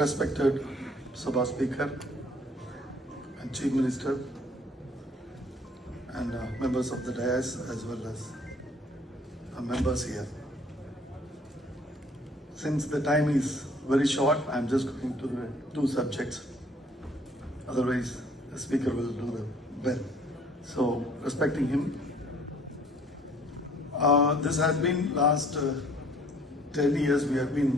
Respected Sabha Speaker and Chief Minister and members of the dais as well as members here. Since the time is very short, I am just going to the two subjects. Otherwise, the speaker will do the bell. So, respecting him, this has been last 10 years we have been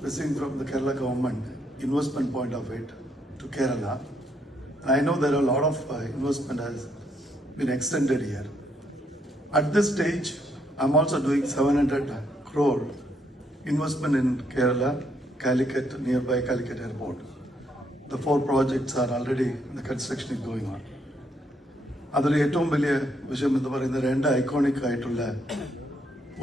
receiving from the Kerala government investment point of it to Kerala. And I know there are a lot of investment has been extended here. At this stage, I'm also doing 700 crore investment in Kerala, Calicut, nearby Calicut Airport. The 4 projects are already, the construction is going on. അതിൽ ഏറ്റവും വലിയ വിഷയം എന്ന് പറയുന്നത് 2 iconic ആയിട്ടുള്ള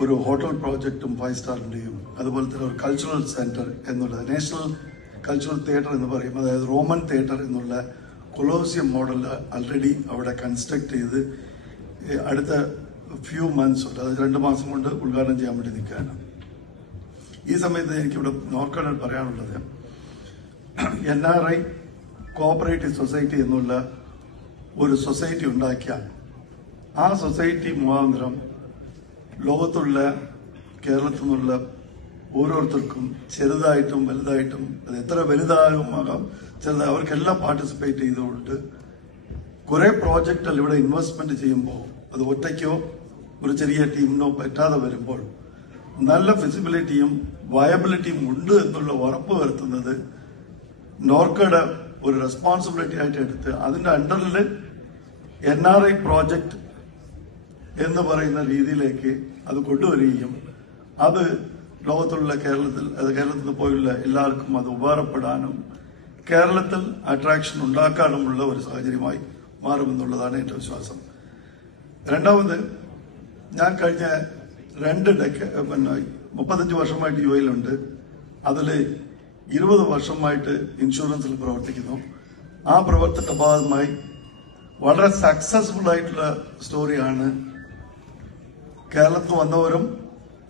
ഒരു hotel പ്രോജക്റ്റും 5 സ്റ്റാറിന്റെയും അതുപോലെ തന്നെ ഒരു കൾച്ചറൽ സെന്റർ എന്നുള്ള നാഷണൽ കൾച്ചറൽ തിയേറ്റർ എന്ന് പറയും, അതായത് റോമൻ തിയേറ്റർ എന്നുള്ള കൊളോസിയം മോഡൽ ആൾറെഡി അവിടെ കൺസ്ട്രക്ട് ചെയ്ത് അടുത്ത ഫ്യൂ മന്ത്സ് ഉണ്ട്, അതായത് 2 മാസം കൊണ്ട് ഉദ്ഘാടനം ചെയ്യാൻ വേണ്ടി നിൽക്കുകയാണ്. ഈ സമയത്ത് എനിക്കിവിടെ നോർക്കഡിൽ പറയാനുള്ളത്, NRI കോഓപ്പറേറ്റീവ് സൊസൈറ്റി എന്നുള്ള ഒരു സൊസൈറ്റി ഉണ്ടാക്കിയാൽ ആ സൊസൈറ്റി മുഖാന്തരം ലോകത്തുള്ള കേരളത്തിൽ നിന്നുള്ള ഓരോരുത്തർക്കും ചെറുതായിട്ടും വലുതായിട്ടും അത് എത്ര വലുതാകുമാകാം ചെറുതായി അവർക്കെല്ലാം പാർട്ടിസിപ്പേറ്റ് ചെയ്തുകൊണ്ട് കുറെ പ്രോജക്റ്റുകൾ ഇവിടെ ഇൻവെസ്റ്റ്മെന്റ് ചെയ്യുമ്പോൾ അത് ഒറ്റയ്ക്കോ ഒരു ചെറിയ ടീമിനോ പറ്റാതെ വരുമ്പോൾ നല്ല ഫിസിബിലിറ്റിയും വയബിലിറ്റിയും ഉണ്ട് എന്നുള്ള ഉറപ്പ് വരുത്തുന്നത് നോർക്കഡ് ഒരു റെസ്പോൺസിബിലിറ്റി ആയിട്ട് എടുത്ത് അതിന്റെ അണ്ടറിൽ NRI പ്രോജക്റ്റ് എന്ന് പറയുന്ന രീതിയിലേക്ക് അത് കൊണ്ടുവരികയും അത് ലോകത്തുള്ള കേരളത്തിൽ പോയുള്ള എല്ലാവർക്കും അത് ഉപകാരപ്പെടാനും കേരളത്തിൽ അട്രാക്ഷൻ ഉണ്ടാക്കാനുമുള്ള ഒരു സാഹചര്യമായി മാറുമെന്നുള്ളതാണ് എന്റെ വിശ്വാസം. രണ്ടാമത്, ഞാൻ കഴിഞ്ഞ 35 വർഷമായിട്ട് UAE-ലുണ്ട്. അതിൽ 20 വർഷമായിട്ട് ഇൻഷുറൻസിൽ പ്രവർത്തിക്കുന്നു. ആ പ്രവർത്തനത്തിന്റെ ഭാഗമായി വളരെ സക്സസ്ഫുൾ ആയിട്ടുള്ള സ്റ്റോറിയാണ് കേരളത്തിൽ വന്നവരും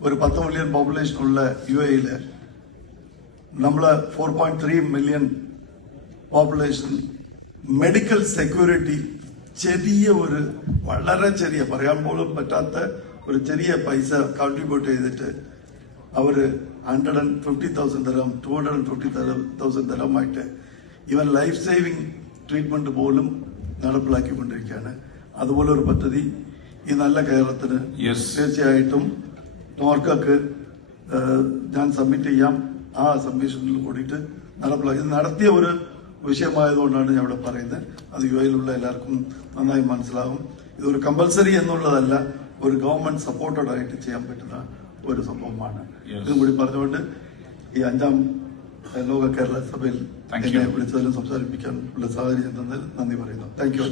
ഒരു 10 മില്യൺ പോപ്പുലേഷൻ ഉള്ള UAE-ല് നമ്മള് 4.3 മില്യൺ പോപ്പുലേഷൻ മെഡിക്കൽ സെക്യൂരിറ്റി വളരെ ചെറിയ പറയാൻ പോലും പറ്റാത്ത ഒരു ചെറിയ പൈസ കോൺട്രിബ്യൂട്ട് ചെയ്തിട്ട് അവര് 150,000 dirham 250,000 dirham ആയിട്ട് ഇവൻ ലൈഫ് സേവിംഗ് ട്രീറ്റ്മെന്റ് പോലും നടപ്പിലാക്കിക്കൊണ്ടിരിക്കുകയാണ്. അതുപോലെ ഒരു പദ്ധതി ഈ നല്ല കേരളത്തിന് തീർച്ചയായിട്ടും നോർക്കക്ക് ഞാൻ സബ്മിറ്റ് ചെയ്യാം. ആ സബ്മിഷനിൽ കൂടിയിട്ട് നടപ്പിലാക്കി നടത്തിയ ഒരു വിഷയമായതുകൊണ്ടാണ് ഞാൻ ഇവിടെ പറയുന്നത്. അത് UAE-ലുള്ള എല്ലാവർക്കും നന്നായി മനസ്സിലാവും. ഇതൊരു കമ്പൽസറി എന്നുള്ളതല്ല, ഒരു ഗവൺമെന്റ് സപ്പോർട്ടഡ് ആയിട്ട് ചെയ്യാൻ പറ്റുന്ന ഒരു സംഭവമാണ്. ഇതും കൂടി പറഞ്ഞുകൊണ്ട് ഈ 5ാം ലോക കേരള സഭയിൽ എന്നെ വിളിച്ചതിലും സംസാരിപ്പിക്കാനുള്ള സാഹചര്യം തന്നതിൽ നന്ദി പറയുന്നു. Thank you.